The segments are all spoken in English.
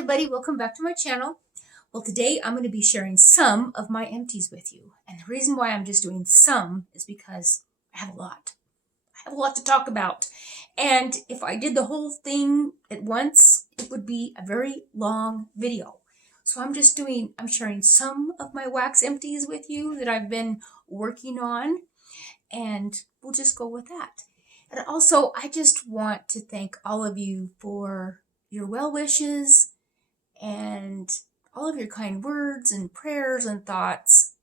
everybody, welcome back to my channel. Well, today I'm going to be sharing some of my empties with you. And the reason why I'm just doing some is because I have a lot. I have a lot to talk about. And if I did the whole thing at once, it would be a very long video. So I'm sharing some of my wax empties with you that I've been working on. And we'll just go with that. And also, I just want to thank all of you for your well wishes and all of your kind words and prayers and thoughts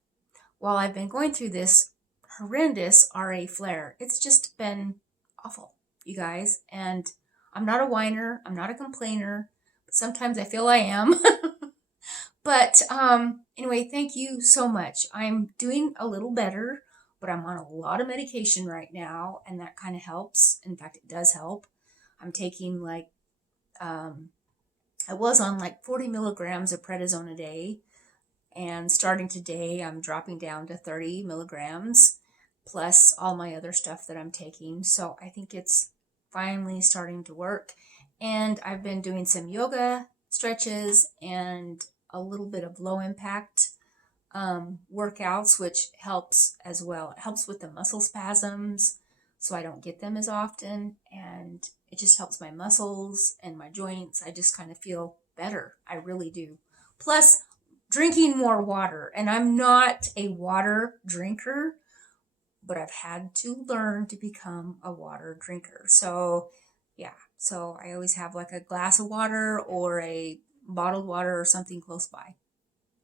while I've been going through this horrendous RA flare. It's just been awful, you guys. And I'm not a whiner. I'm not a complainer. But sometimes I feel I am. But anyway, thank you so much. I'm doing a little better, but I'm on a lot of medication right now, and that kind of helps. In fact, it does help. I'm taking I was on 40 milligrams of prednisone a day, and starting today, I'm dropping down to 30 milligrams, plus all my other stuff that I'm taking. So I think it's finally starting to work. And I've been doing some yoga stretches and a little bit of low impact workouts, which helps as well. It helps with the muscle spasms, so I don't get them as often, and it just helps my muscles and my joints. I just kind of feel better. I really do. Plus, drinking more water, and I'm not a water drinker, but I've had to learn to become a water drinker. So yeah, so I always have a glass of water or a bottled water or something close by.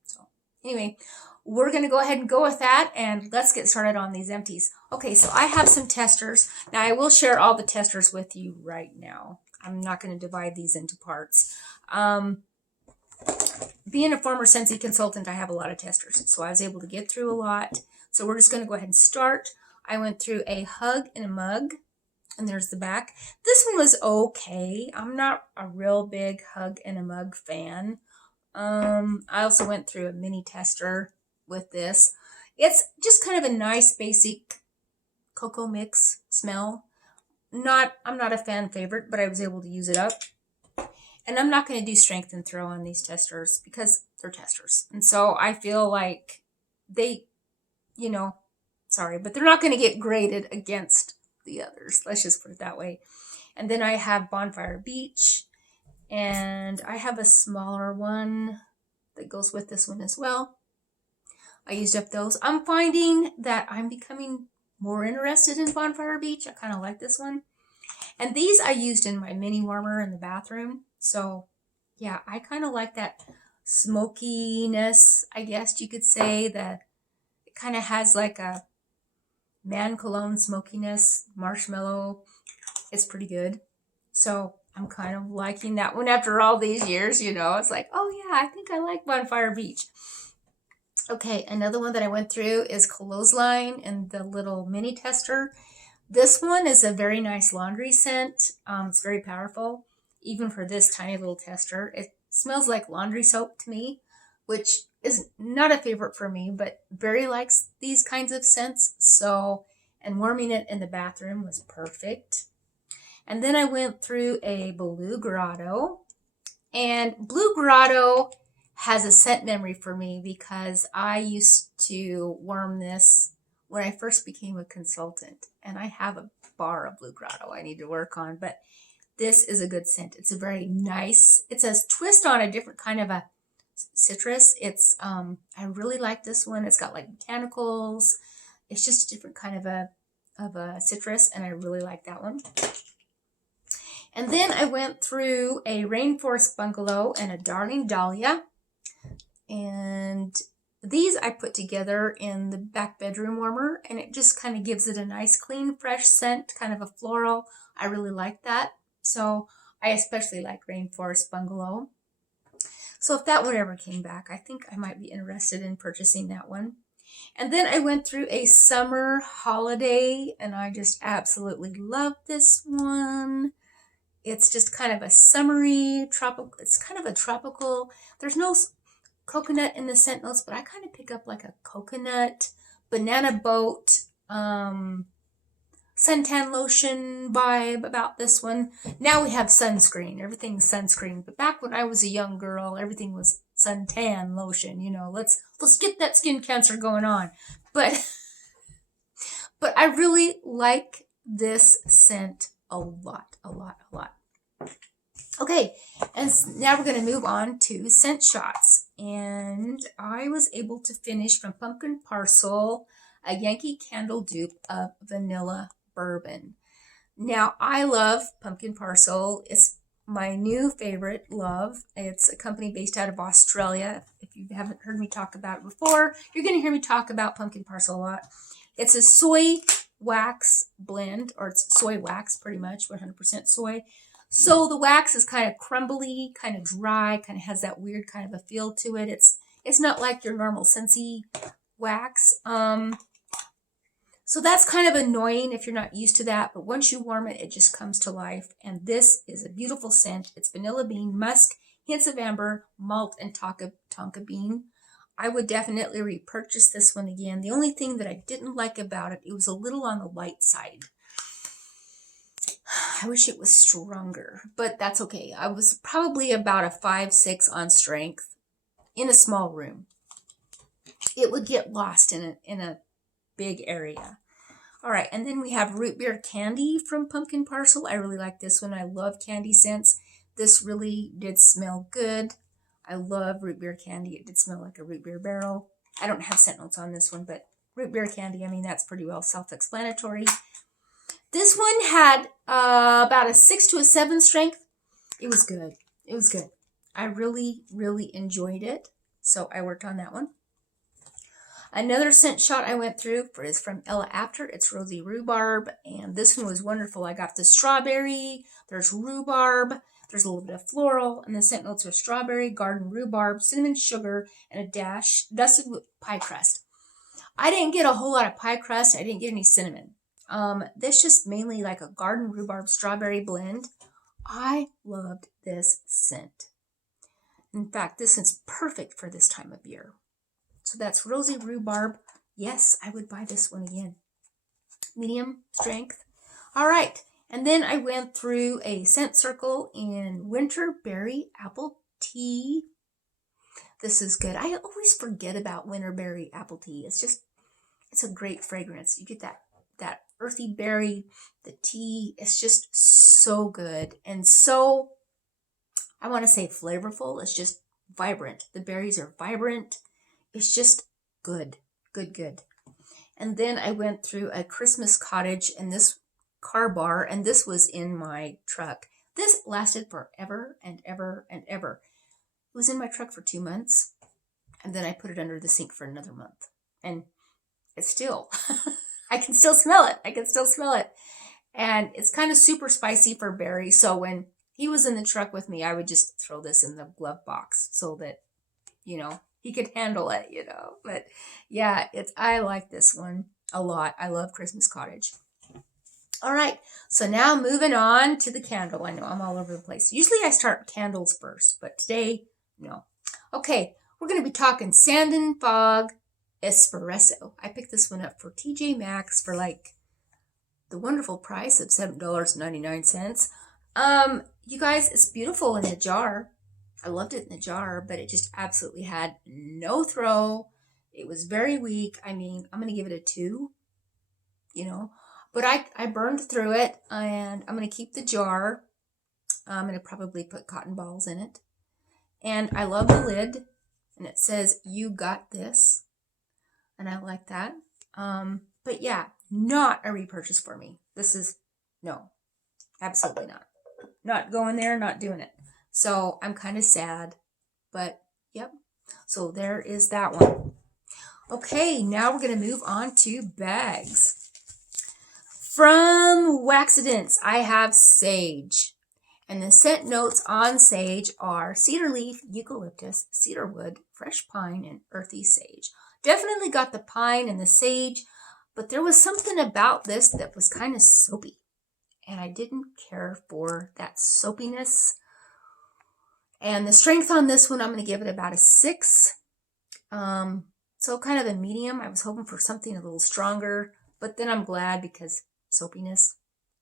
So anyway, we're going to go ahead and go with that, and let's get started on these empties. Okay, so I have some testers. Now, I will share all the testers with you right now. I'm not going to divide these into parts. Being a former Scentsy consultant, I have a lot of testers, so I was able to get through a lot. So we're just going to go ahead and start. I went through a hug in a mug, and there's the back. This one was okay. I'm not a real big hug in a mug fan. I also went through a mini tester with this. It's just kind of a nice basic cocoa mix smell. I'm not a fan favorite, but I was able to use it up. And I'm not going to do strength and throw on these testers because they're testers. And so I feel like they, sorry, but they're not going to get graded against the others. Let's just put it that way. And then I have Bonfire Beach, and I have a smaller one that goes with this one as well. I used up those. I'm finding that I'm becoming more interested in Bonfire Beach. I kind of like this one. And these I used in my mini warmer in the bathroom. So yeah, I kind of like that smokiness, I guess you could say, that it kind of has a man cologne smokiness, marshmallow. It's pretty good. So I'm kind of liking that one after all these years, It's like, oh yeah, I think I like Bonfire Beach. Okay, another one that I went through is Clothesline and the little mini tester. This one is a very nice laundry scent. It's very powerful, even for this tiny little tester. It smells like laundry soap to me, which is not a favorite for me, but Barry likes these kinds of scents. So, and warming it in the bathroom was perfect. And then I went through a Blue Grotto, and Blue Grotto has a scent memory for me because I used to worm this when I first became a consultant, and I have a bar of Blue Grotto I need to work on, but this is a good scent. It's a very nice, it's a twist on a different kind of a citrus. It's, I really like this one. It's got botanicals. It's just a different kind of a citrus, and I really like that one. And then I went through a Rainforest Bungalow and a Darling Dahlia. And these I put together in the back bedroom warmer, and it just kind of gives it a nice, clean, fresh scent, kind of a floral. I really like that. So I especially like Rainforest Bungalow. So if that one ever came back, I think I might be interested in purchasing that one. And then I went through a summer holiday, and I just absolutely love this one. It's just kind of a summery, tropical, it's kind of a tropical, there's no coconut in the scent notes, but I kind of pick up a coconut, banana boat, suntan lotion vibe about this one. Now we have sunscreen. Everything's sunscreen. But back when I was a young girl, everything was suntan lotion. You know, let's get that skin cancer going on. But I really like this scent a lot. Okay, and now we're going to move on to scent shots. And I was able to finish from Pumpkin Parcel a Yankee Candle dupe of Vanilla Bourbon. Now, I love Pumpkin Parcel. It's my new favorite love. It's a company based out of Australia. If you haven't heard me talk about it before, you're going to hear me talk about Pumpkin Parcel a lot. It's a soy wax blend, or it's soy wax pretty much, 100% soy. So the wax is kind of crumbly, kind of dry, kind of has that weird kind of a feel to it. It's not like your normal Scentsy wax. So that's kind of annoying if you're not used to that, but once you warm it, it just comes to life. And this is a beautiful scent. It's vanilla bean, musk, hints of amber, malt, and tonka bean. I would definitely repurchase this one again. The only thing that I didn't like about it, it was a little on the light side. I wish it was stronger, but that's okay. I was probably about a 5-6 on strength in a small room. It would get lost in a big area. All right, and then we have root beer candy from Pumpkin Parcel. I really like this one. I love candy scents. This really did smell good. I love root beer candy. It did smell like a root beer barrel. I don't have scent notes on this one, but root beer candy, I mean, that's pretty well self-explanatory. This one had about a 6 to a 7 strength. It was good. It was good. I really enjoyed it. So I worked on that one. Another scent shot I went through is from Ella After. It's Rosy Rhubarb. And this one was wonderful. I got the strawberry. There's rhubarb. There's a little bit of floral. And the scent notes are strawberry, garden rhubarb, cinnamon sugar, and a dash dusted with pie crust. I didn't get a whole lot of pie crust. I didn't get any cinnamon. This just mainly like a garden rhubarb strawberry blend. I loved this scent. In fact, this scent's perfect for this time of year. So that's Rosy Rhubarb. Yes, I would buy this one again. Medium strength. All right. And then I went through a scent circle in Winterberry Apple Tea. This is good. I always forget about Winterberry Apple Tea. It's a great fragrance. You get that earthy berry, the tea. It's just so good. And so, I want to say flavorful. It's just vibrant. The berries are vibrant. It's just good. And then I went through a Christmas Cottage in this car bar, and this was in my truck. This lasted forever and ever and ever. It was in my truck for 2 months, and then I put it under the sink for another month. And it's still, I can still smell it. And it's kind of super spicy for Barry, so when he was in the truck with me, I would just throw this in the glove box so that, he could handle it, But yeah, I like this one a lot. I love Christmas Cottage. All right, so now moving on to the candle. I know I'm all over the place. Usually I start candles first, but today, no. Okay, we're going to be talking Sand and Fog Espresso. I picked this one up for TJ Maxx for like the wonderful price of $7.99. You guys, it's beautiful in the jar. I loved it in the jar, but it just absolutely had no throw. It was very weak. I mean, I'm going to give it a 2, But I burned through it, and I'm going to keep the jar. I'm going to probably put cotton balls in it. And I love the lid, and it says, "You got this." And I like that. But yeah, not a repurchase for me. No, absolutely not. Not going there, not doing it. So I'm kind of sad, but yep. So there is that one. Okay, now we're going to move on to bags. From Waxidents, I have Sage. And the scent notes on Sage are cedar leaf, eucalyptus, cedar wood, fresh pine, and earthy sage. Definitely got the pine and the sage, but there was something about this that was kind of soapy. And I didn't care for that soapiness. And the strength on this one, I'm going to give it about a 6. So kind of a medium. I was hoping for something a little stronger, but then I'm glad because soapiness.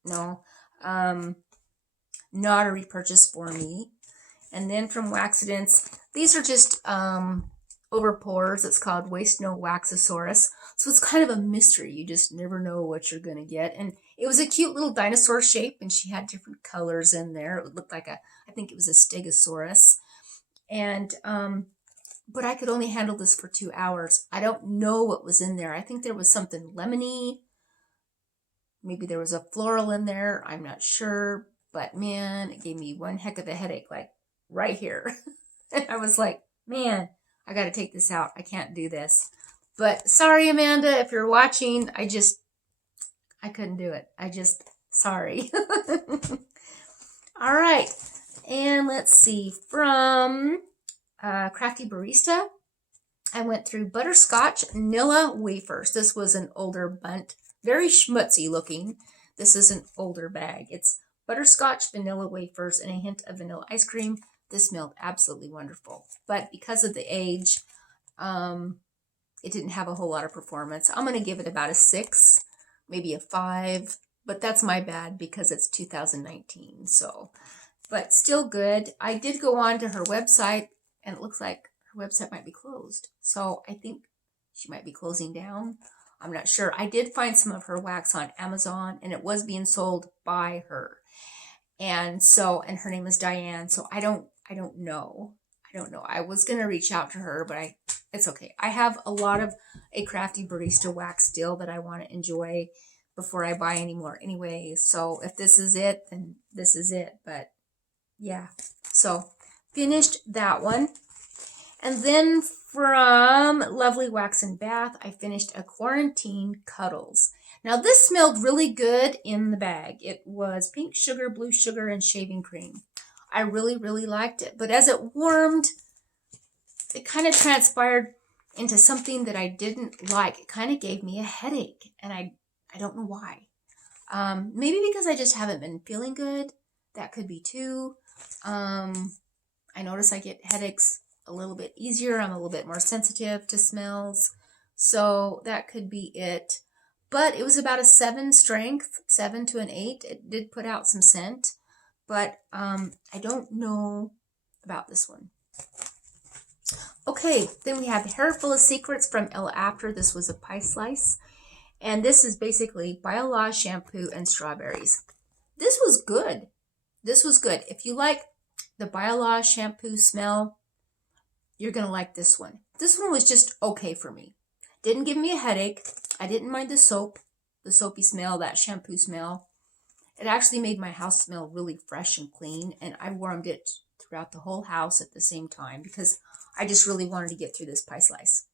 No. Not a repurchase for me. And then from Waxidents, these are just over pores. It's called Waste No Waxa-sauris. So it's kind of a mystery. You just never know what you're going to get. And it was a cute little dinosaur shape, and she had different colors in there. It looked like I think it was a stegosaurus. And, but I could only handle this for 2 hours. I don't know what was in there. I think there was something lemony. Maybe there was a floral in there. I'm not sure. But man, it gave me one heck of a headache, like right here. And I was like, man, I got to take this out. I can't do this. But sorry, Amanda, if you're watching, I couldn't do it. Sorry. All right. And let's see, from Crafty Barista, I went through Butterscotch, Nilla, Wafers. This was an older bunt, very schmutzy looking. This is an older bag. It's butterscotch, vanilla wafers, and a hint of vanilla ice cream. This smelled absolutely wonderful. But because of the age, it didn't have a whole lot of performance. I'm going to give it about a 6, maybe a 5. But that's my bad because it's 2019. So, but still good. I did go on to her website, and it looks like her website might be closed. So I think she might be closing down. I'm not sure. I did find some of her wax on Amazon, and it was being sold by her. And so, and her name is Diane. So I don't know. I was going to reach out to her, but it's okay. I have a lot of a Crafty Barista wax still that I want to enjoy before I buy any more anyway. So if this is it, then this is it. But yeah, so finished that one. And then from Lovely Wax and Bath, I finished a Quarantine Cuddles. Now this smelled really good in the bag. It was pink sugar, blue sugar, and shaving cream. I really, really liked it. But as it warmed, it kind of transpired into something that I didn't like. It kind of gave me a headache, and I don't know why. Maybe because I just haven't been feeling good. That could be too. I notice I get headaches a little bit easier. I'm a little bit more sensitive to smells. So that could be it. But it was about a 7 strength, 7 to an 8. It did put out some scent. But I don't know about this one. Okay, then we have Hair Full of Secrets from Ella After. This was a pie slice. And this is basically Biolage shampoo and strawberries. This was good. This was good. If you like the Biolage shampoo smell, you're going to like this one. This one was just okay for me. Didn't give me a headache. I didn't mind the soap, the soapy smell, that shampoo smell. It actually made my house smell really fresh and clean, and I warmed it throughout the whole house at the same time because I just really wanted to get through this pie slice.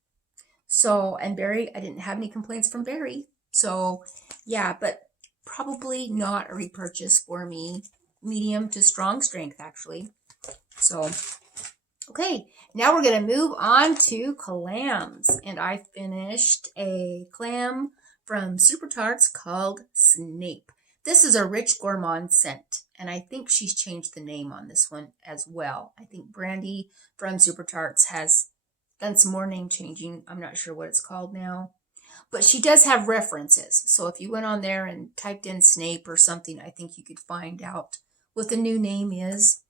So, and Berry, I didn't have any complaints from Berry. So, yeah, but probably not a repurchase for me. Medium to strong strength, actually. So, okay, now we're going to move on to clams. And I finished a clam from Super Tarts called Snape. This is a rich gourmand scent, and I think she's changed the name on this one as well. I think Brandy from Super Tarts has done some more name changing. I'm not sure what it's called now. But she does have references. So if you went on there and typed in Snape or something, I think you could find out what the new name is.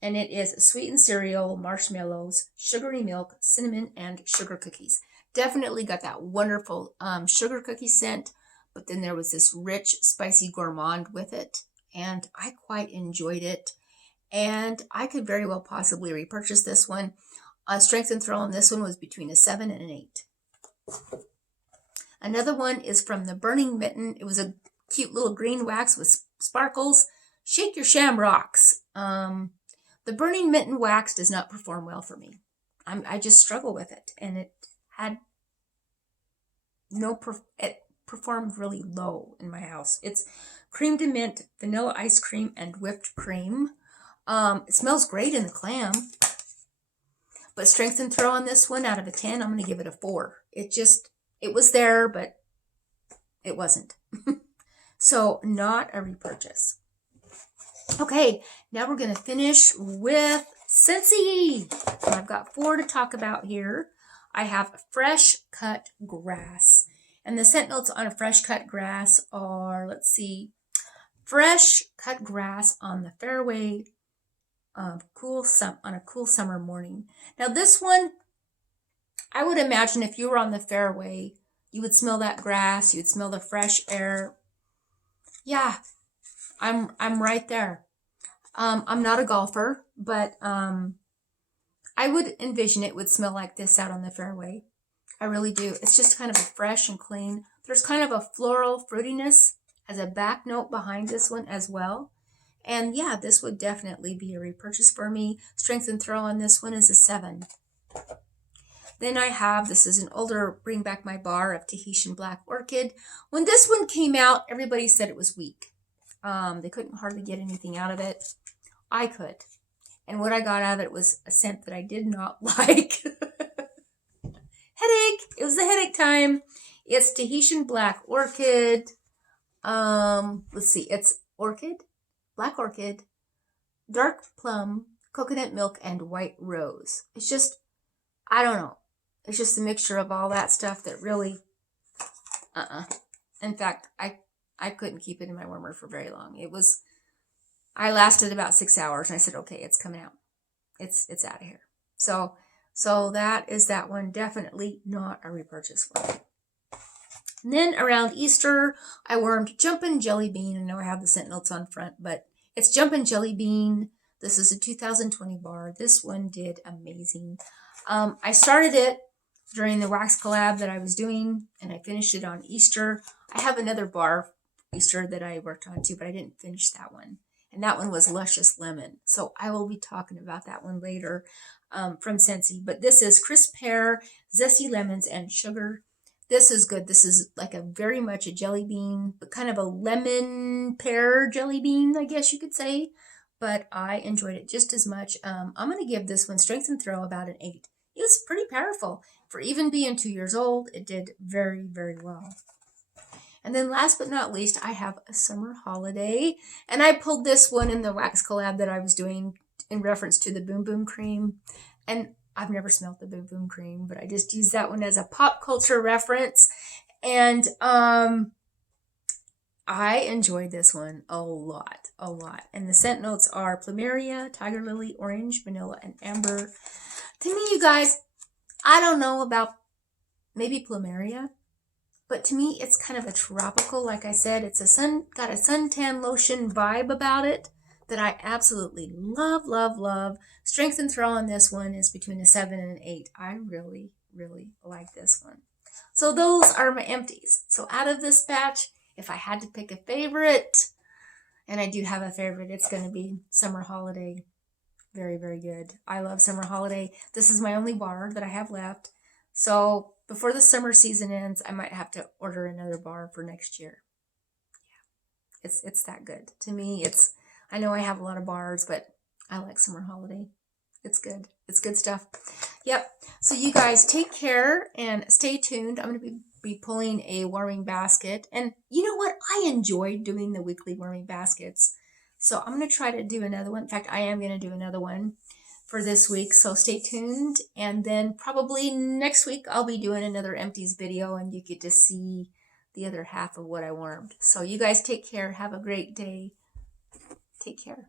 And it is sweetened cereal, marshmallows, sugary milk, cinnamon, and sugar cookies. Definitely got that wonderful sugar cookie scent. But then there was this rich, spicy gourmand with it. And I quite enjoyed it. And I could very well possibly repurchase this one. Strength and thrill on this one was between a 7 and an 8. Another one is from the Burning Mitten. It was a cute little green wax with sparkles. Shake your Shamrocks. The Burning Mitten wax does not perform well for me. I just struggle with it. And it had it performed really low in my house. It's cream de mint, vanilla ice cream, and whipped cream. It smells great in the clam. But strength and thrill on this one, out of a 10, I'm going to give it a 4. It was there, but it wasn't. So, not a repurchase. Okay, now we're going to finish with Scentsy. I've got 4 to talk about here. I have fresh cut grass. And the scent notes on a fresh cut grass are, let's see, fresh cut grass on the fairway of on a cool summer morning. Now this one, I would imagine if you were on the fairway, you would smell that grass, you would smell the fresh air. Yeah, I'm right there. I'm not a golfer, but I would envision it would smell like this out on the fairway. I really do. It's just kind of a fresh and clean. There's kind of a floral fruitiness as a back note behind this one as well. And yeah, this would definitely be a repurchase for me. Strength and throw on this one is a 7. Then I have, this is an older Bring Back My Bar of Tahitian Black Orchid. When this one came out, everybody said it was weak. They couldn't hardly get anything out of it. I could. And what I got out of it was a scent that I did not like. Headache. It was the headache time. It's Tahitian Black Orchid. Let's see. It's Orchid, Black Orchid, Dark Plum, Coconut Milk, and White Rose. It's just, I don't know. It's just a mixture of all that stuff that really, In fact, I couldn't keep it in my warmer for very long. I lasted about 6 hours and I said, okay, it's coming out. It's out of here. So that is that one. Definitely not a repurchase for me. And then around Easter, I warmed Jumpin' Jelly Bean. I know I have the scent notes on front, but it's Jumpin' Jelly Bean. This is a 2020 bar. This one did amazing. I started it during the wax collab that I was doing, and I finished it on Easter. I have another bar for Easter that I worked on too, but I didn't finish that one. And that one was Luscious Lemon. So I will be talking about that one later from Scentsy. But this is crisp pear, zesty lemons, and sugar. This is good. This is like very much a jelly bean, but kind of a lemon pear jelly bean, I guess you could say. But I enjoyed it just as much. I'm going to give this one Strength and Throw about an 8. It was pretty powerful. For even being 2 years old, it did very, very well. And then last but not least, I have a Summer Holiday. And I pulled this one in the wax collab that I was doing in reference to the Boom Boom Cream. And I've never smelled the Boom Boom Cream, but I just used that one as a pop culture reference. And I enjoyed this one a lot. And the scent notes are Plumeria, Tiger Lily, Orange, Vanilla, and Amber. To me, you guys, I don't know about maybe Plumeria, but to me, it's kind of a tropical, like I said, got a suntan lotion vibe about it that I absolutely love, love, love. Strength and Throw on this one is between a 7 and an 8. I really, really like this one. So those are my empties. So out of this batch, if I had to pick a favorite, and I do have a favorite, it's going to be Summer Holiday. Very, very good. I love Summer Holiday. This is my only bar that I have left. So before the summer season ends, I might have to order another bar for next year. Yeah, it's that good. To me, I know I have a lot of bars, but I like Summer Holiday. It's good. It's good stuff. Yep. So you guys take care and stay tuned. I'm going to be pulling a warming basket. And you know what? I enjoy doing the weekly warming baskets. So I'm going to try to do another one. In fact, I am going to do another one for this week. So stay tuned. And then probably next week, I'll be doing another empties video and you get to see the other half of what I warmed. So you guys take care. Have a great day. Take care.